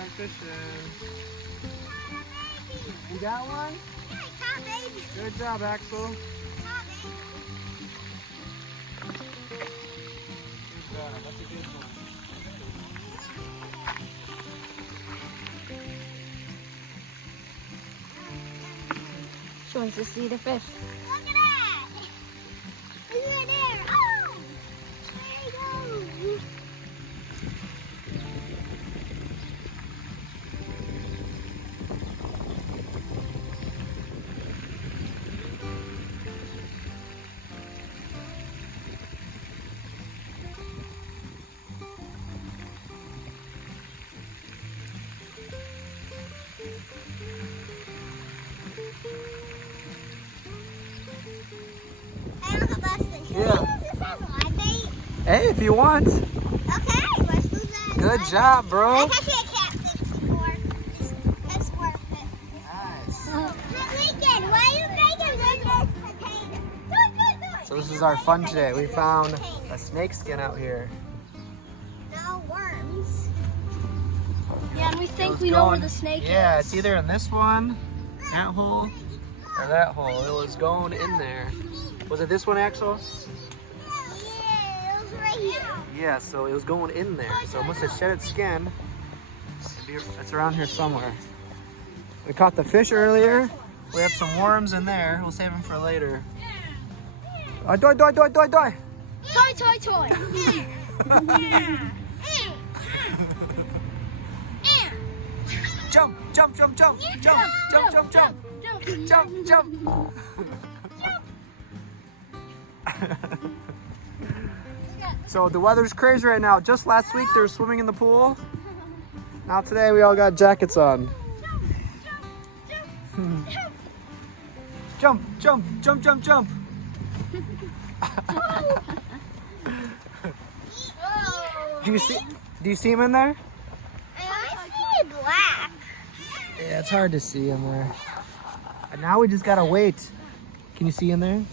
time fishing. You got one? Yeah, I caught baby. Good job, Axel. Caught baby. Good job. That's a good one. She wants to see the fish. Look at that. It's right there. Oh, there you go. Hey, Uncle Dustin, should Yeah. we use this as live bait? Hey, if you want. Okay, let's use that as Good live job, bait. bro. I've actually a catfish before. It's worth it. Nice. Lincoln, why are you making this container? Do it. So this is our fun today. We found a snake skin out here. No worms. Yeah, and we think was we know where going- the snake Yeah, is. it's either in this one, that hole, or that hole. It was going in there. Was it this one, Axel? Yeah, it was right here. Yeah, so it was going in there. So it must have shed its skin. It's around here somewhere. We caught the fish earlier. We have some worms in there. We'll save them for later. Die. Toy. Jump. So the weather's crazy right now. Just last week they were swimming in the pool. Now today we all got jackets on. Jump. Do you see him in there? I see black. Yeah, it's hard to see in there. And now we just gotta wait. Can you see in there?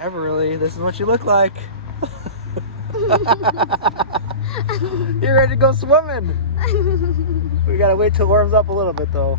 Everly, this is what you look like. You're ready to go swimming. We gotta wait till it warms up a little bit though.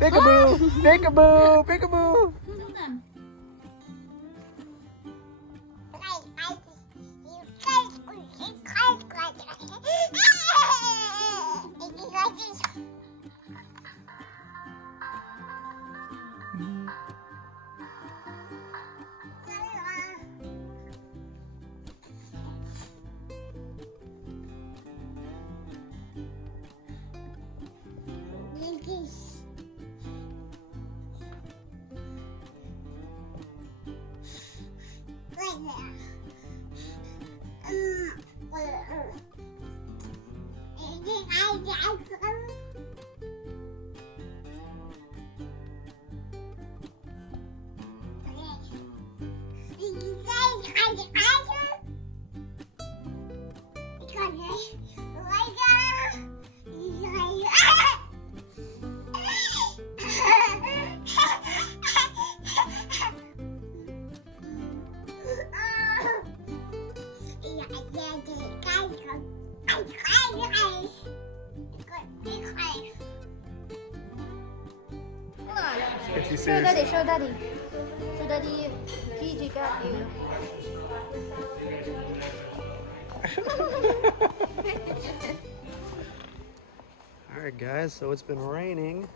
Peekaboo. Show daddy. Gigi got you. Alright guys, so it's been raining.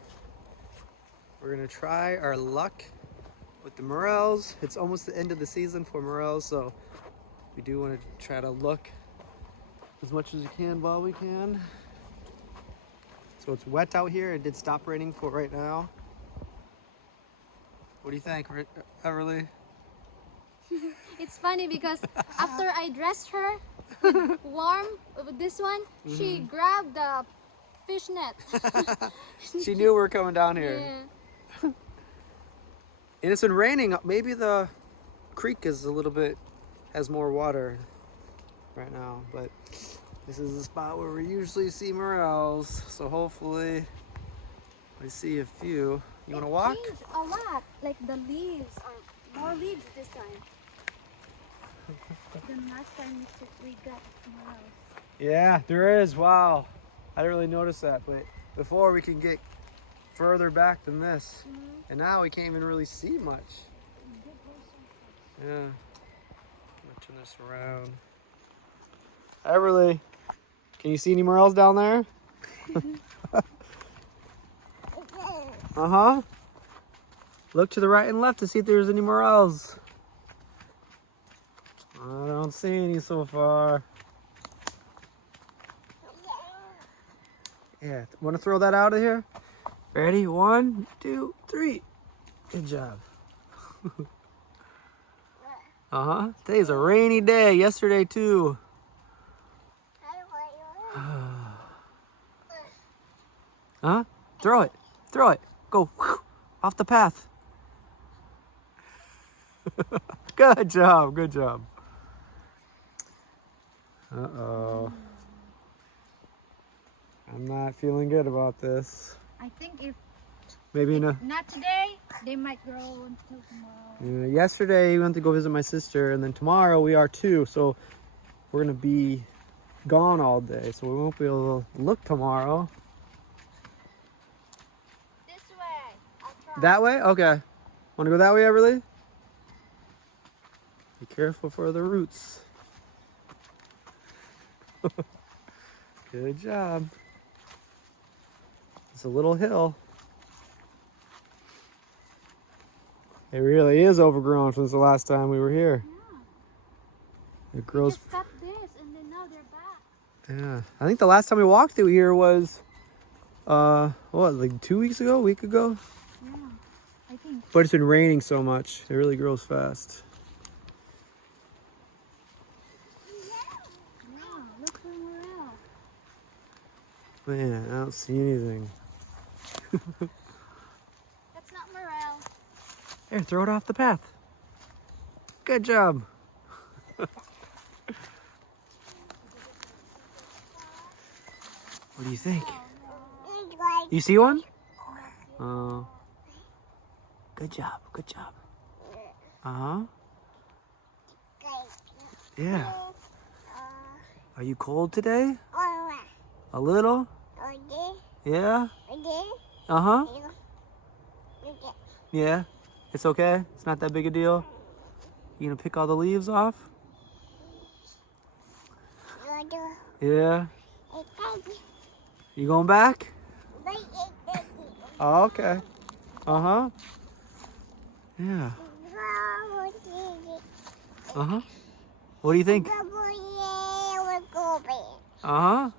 We're gonna try our luck with the morels. It's almost the end of the season for morels, so we do want to try to look as much as we can while we can. So it's wet out here. It did stop raining for right now. What do you think, Everly? It's funny because after I dressed her with warm with this one, she grabbed the fish net. She knew we were coming down here. Yeah. And it's been raining. Maybe the creek is a little bit, has more water right now, but this is the spot where we usually see morels. So hopefully we see a few. You want to walk? Changed a lot. Like the leaves are more leaves this time. The last time we got morels. Yeah, there is. Wow. I didn't really notice that, but before we can get further back than this. And now we can't even really see much. Yeah. I'm gonna turn this around. Everly, can you see any morels down there? Uh-huh. Look to the right and left to see if there's any morels. I don't see any so far. Yeah, want to throw that out of here? Ready? 1, 2, 3. Good job. Uh-huh. Today's a rainy day. Yesterday, too. Huh? Throw it. Throw it. Go. Off the path. Good job. Good job. Uh-oh. I'm not feeling good about this. I think if Maybe not today, they might grow until tomorrow. yesterday we went to go visit my sister, and then tomorrow we are too. So we're gonna be gone all day, so we won't be able to look tomorrow. This way. I'll try. That way? Okay. Want to go that way, Everly? Be careful for the roots. Good job. It's a little hill. It really is overgrown since the last time we were here. Yeah. It grows. We just got this, and then now they're back. Yeah. I think the last time we walked through here was, what, like 2 weeks ago, a week ago? Yeah, I think. But it's been raining so much. It really grows fast. Yeah, look for Morel. Man, I don't see anything. That's not Morel. Here, throw it off the path. Good job. What do you think? You see one? Oh. Good job. Good job. Uh-huh. Yeah. Are you cold today? A little? Yeah? Uh-huh. Yeah? It's okay? It's not that big a deal? You gonna pick all the leaves off? Yeah? You going back? Oh, okay. Uh-huh. Yeah. Uh-huh. What do you think? Uh-huh.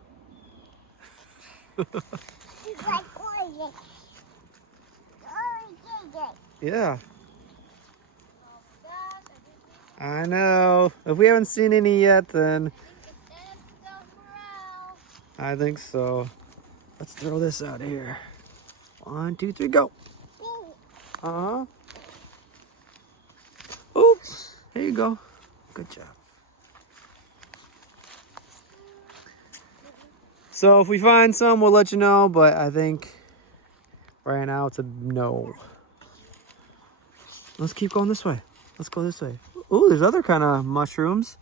Yeah. I know. If we haven't seen any yet, then I think so. Let's throw this out of here. 1, 2, 3, go. Uh-huh. Oop. There you go. Good job. So if we find some, we'll let you know, but I think right now it's a no. Let's keep going this way. Let's go this way. Ooh, there's other kind of mushrooms.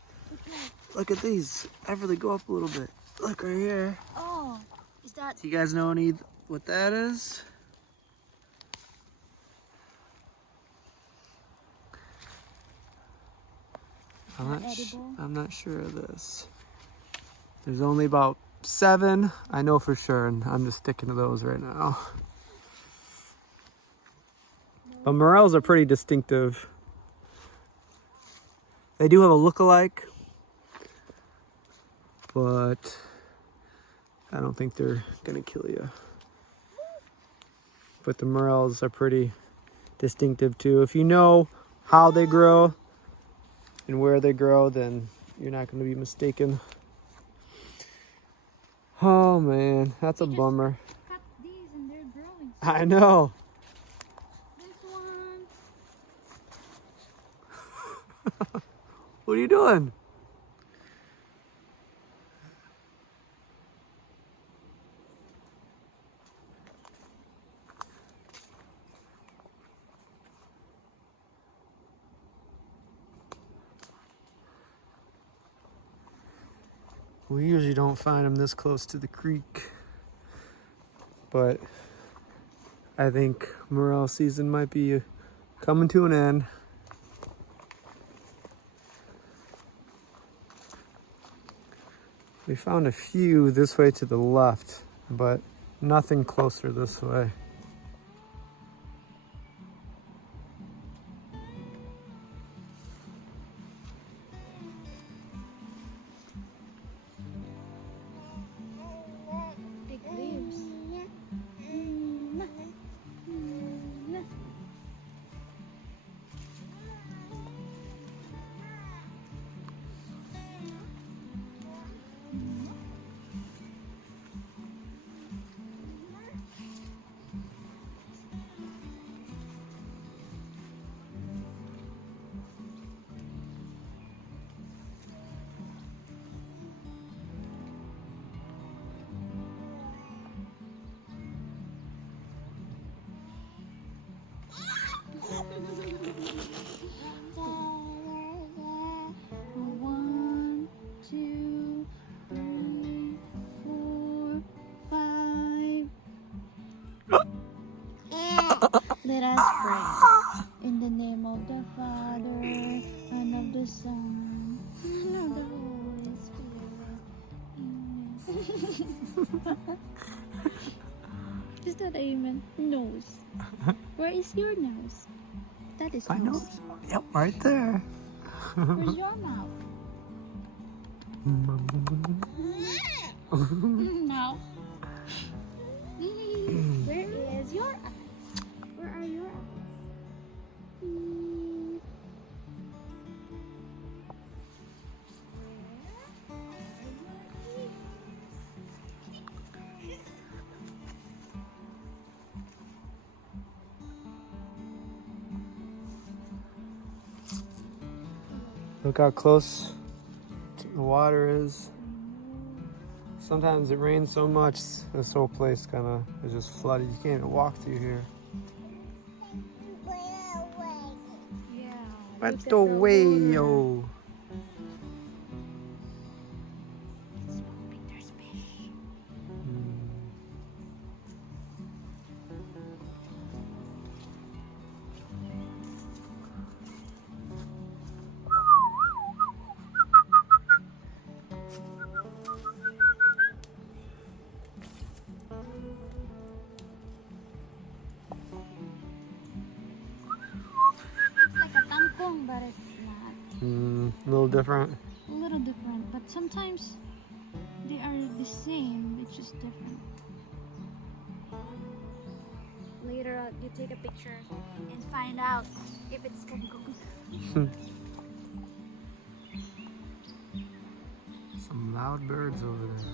Look at these. Everly, go up a little bit. Look right here. Oh, is that? Do you guys know what that is? I'm not sure of this. There's only about 7. I know for sure, and I'm just sticking to those right now. But morels are pretty distinctive. They do have a look-alike, but I don't think they're gonna kill you. But the morels are pretty distinctive too. If you know how they grow and where they grow, then you're not gonna be mistaken. Oh man, that's a bummer. Cut these and they're growing. I know. This one. What are you doing? We usually don't find them this close to the creek, but I think morel season might be coming to an end. We found a few this way to the left, but nothing closer this way. Big leaves. One, two, three, 4, 5. Let us pray. In the name of the Father, and of the Son, and of the Holy Spirit. Amen. Is that amen? Nose. Where is your nose? That is My nose. nose? Yep, right there. Where's your mouth? No. Where is your eye? Where are your eyes? Look how close the water is. Sometimes it rains so much, this whole place kind of is just flooded. You can't even walk through here. Yeah. What's look at the way, water. yo? It's moving. There's fish. It's like a kangkong, but it's not. A little different. A little different, but sometimes they are the same. It's just different. Later on, you take a picture and find out if it's kangkong. Some loud birds over there.